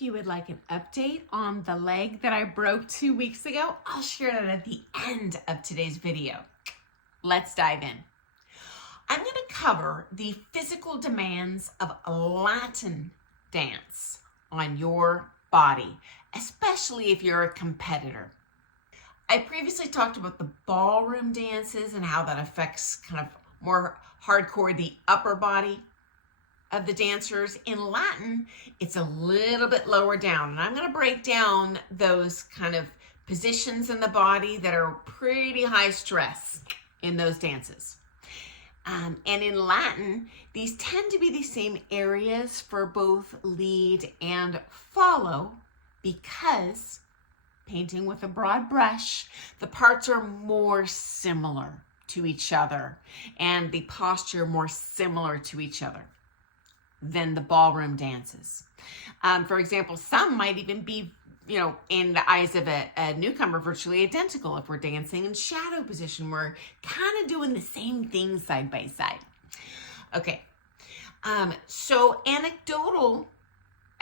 if you would like an update on the leg that I broke 2 weeks ago, I'll share that at the end of today's video. Let's dive in. I'm going to cover the physical demands of Latin dance on your body, especially if you're a competitor. I previously talked about the ballroom dances and how that affects kind of more hardcore the upper body of the dancers. In Latin, it's a little bit lower down, and I'm going to break down those kind of positions in the body that are pretty high stress in those dances. And in Latin, these tend to be the same areas for both lead and follow because, painting with a broad brush, the parts are more similar to each other and the posture more similar to each other than the ballroom dances. For example, some might even be, in the eyes of a newcomer, virtually identical. If we're dancing in shadow position, we're kind of doing the same thing side by side. Okay, so anecdotal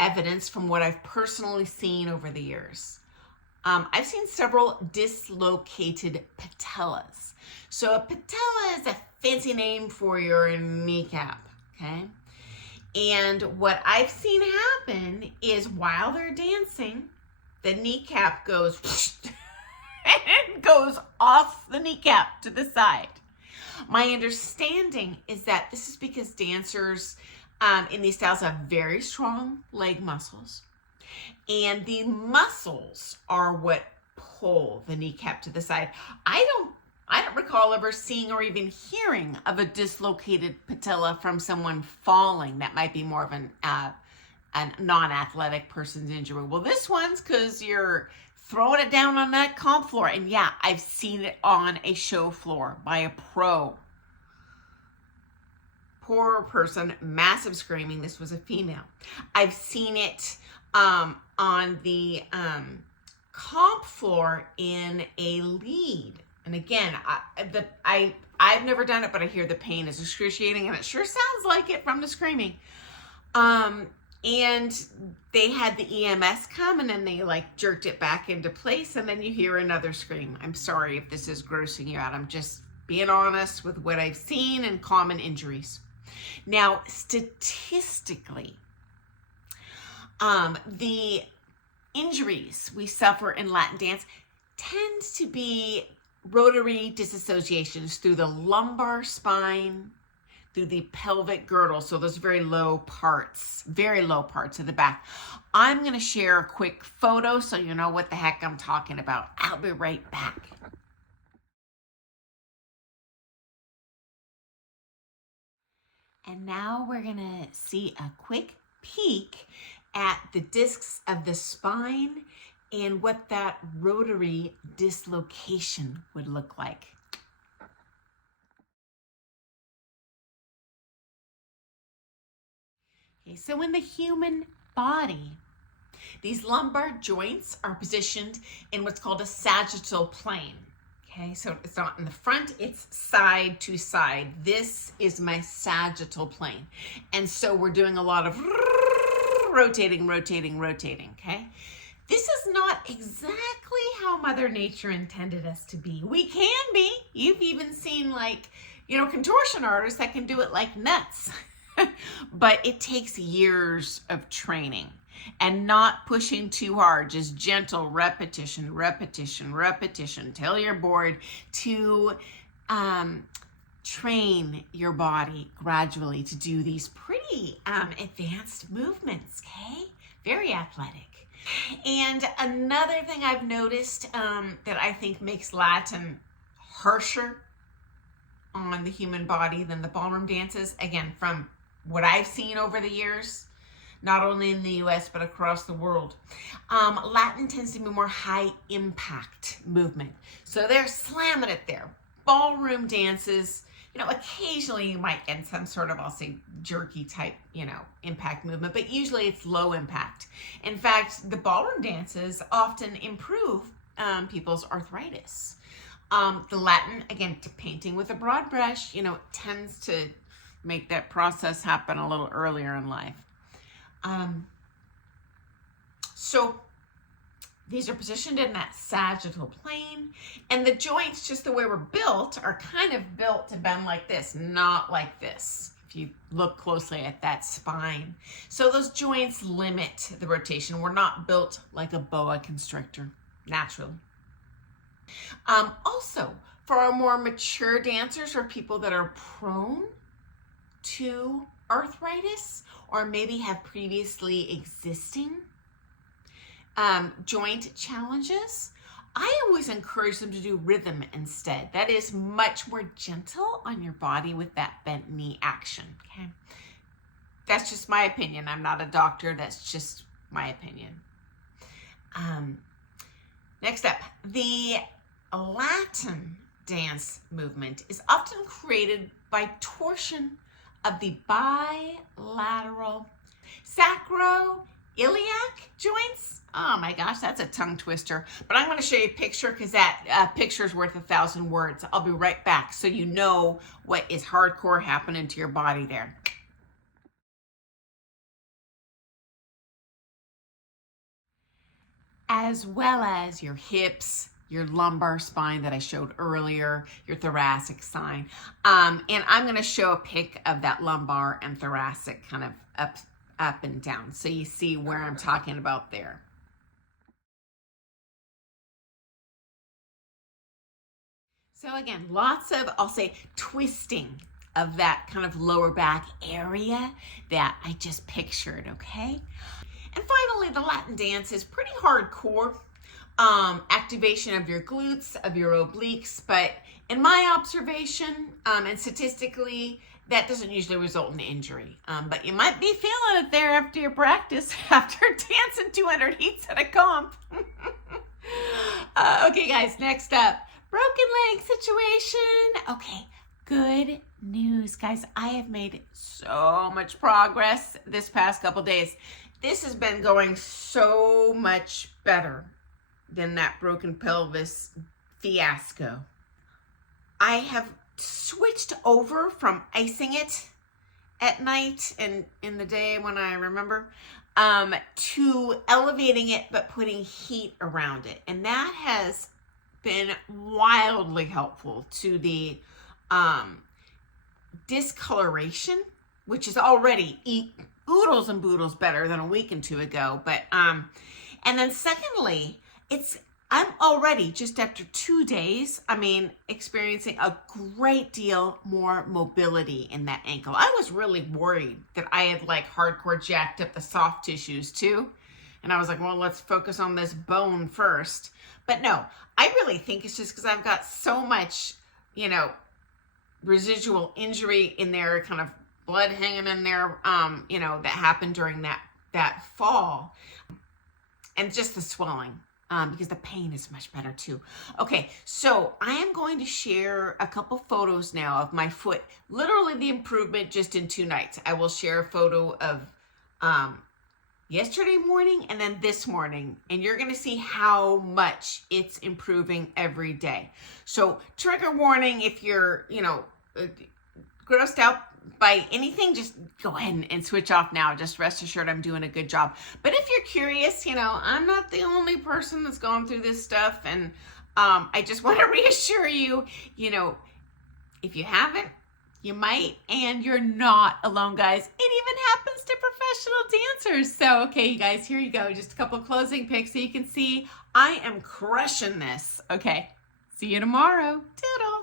evidence from what I've personally seen over the years. I've seen several dislocated patellas. So a patella is a fancy name for your kneecap, okay? And what I've seen happen is while they're dancing, the kneecap goes and goes off the kneecap to the side. My understanding is that this is because dancers in these styles have very strong leg muscles, and the muscles are what pull the kneecap to the side. I don't recall ever seeing or even hearing of a dislocated patella from someone falling. That might be more of a non-athletic person's injury. Well, this one's because you're throwing it down on that comp floor. And yeah, I've seen it on a show floor by a pro. Poor person, massive screaming. This was a female. I've seen it on the comp floor in a lead. And again, I've never done it, but I hear the pain is excruciating, and it sure sounds like it from the screaming. And they had the EMS come, and then they jerked it back into place, and then you hear another scream. I'm sorry if this is grossing you out. I'm just being honest with what I've seen and common injuries. Now, statistically, the injuries we suffer in Latin dance tends to be rotary disassociations through the lumbar spine, through the pelvic girdle, so those very low parts of the back. I'm going to share a quick photo so you know what the heck I'm talking about. I'll be right back. And now we're going to see a quick peek at the discs of the spine and what that rotary dislocation would look like. Okay, so in the human body, these lumbar joints are positioned in what's called a sagittal plane. Okay, so it's not in the front, it's side to side. This is my sagittal plane. And so we're doing a lot of rotating, okay? This is not exactly how Mother Nature intended us to be. We can be. You've even seen contortion artists that can do it like nuts. But it takes years of training and not pushing too hard, just gentle repetition till you're bored, to train your body gradually to do these pretty advanced movements, okay? Very athletic. And another thing I've noticed that I think makes Latin harsher on the human body than the ballroom dances, again, from what I've seen over the years, not only in the US, but across the world. Latin tends to be more high impact movement. So they're slamming it there. Ballroom dances, occasionally you might get some sort of, I'll say, jerky type, impact movement, but usually it's low impact. In fact, the ballroom dances often improve people's arthritis. The Latin, again, painting with a broad brush, tends to make that process happen a little earlier in life. So these are positioned in that sagittal plane, and the joints, just the way we're built, are kind of built to bend like this, not like this, if you look closely at that spine. So those joints limit the rotation. We're not built like a boa constrictor, naturally. Also, for our more mature dancers or people that are prone to arthritis or maybe have previously existing joint challenges, I always encourage them to do rhythm instead. That is much more gentle on your body with that bent knee action, okay? That's just my opinion. I'm not a doctor. That's just my opinion. Next up, the Latin dance movement is often created by torsion of the bilateral sacroiliac joints. Oh my gosh, that's a tongue twister. But I'm going to show you a picture because that picture is worth 1,000 words. I'll be right back so you know what is hardcore happening to your body there. As well as your hips, your lumbar spine that I showed earlier, your thoracic spine. And I'm going to show a pic of that lumbar and thoracic kind of up and down so you see where I'm talking about there. So again, lots of, I'll say, twisting of that kind of lower back area that I just pictured, okay? And finally, the Latin dance is pretty hardcore. Activation of your glutes, of your obliques, but in my observation, and statistically, that doesn't usually result in injury. But you might be feeling it there after your practice, after dancing 200 heats at a comp. Okay, guys, next up, broken leg situation. Okay, good news, guys. I have made so much progress this past couple days. This has been going so much better than that broken pelvis fiasco. I have switched over from icing it at night and in the day when I remember to elevating it but putting heat around it. And that has been wildly helpful to the discoloration, which is already oodles and boodles better than a week or two ago. But and then secondly, I'm already, just after 2 days, experiencing a great deal more mobility in that ankle. I was really worried that I had hardcore jacked up the soft tissues too. And I was like, well, let's focus on this bone first. But no, I really think it's just because I've got so much, residual injury in there, kind of blood hanging in there, that happened during that fall. And just the swelling. Because the pain is much better too. Okay, so I am going to share a couple photos now of my foot. Literally the improvement just in 2 nights. I will share a photo of yesterday morning and then this morning. And you're going to see how much it's improving every day. So trigger warning, if you're, grossed out by anything, just go ahead and switch off now. Just rest assured I'm doing a good job. But if you're curious, I'm not the only person that's going through this stuff. And I just want to reassure you, if you haven't, you might, and you're not alone, guys. It even happens to professional dancers. So, okay, you guys, here you go. Just a couple closing pics so you can see I am crushing this. Okay, see you tomorrow. Toodles.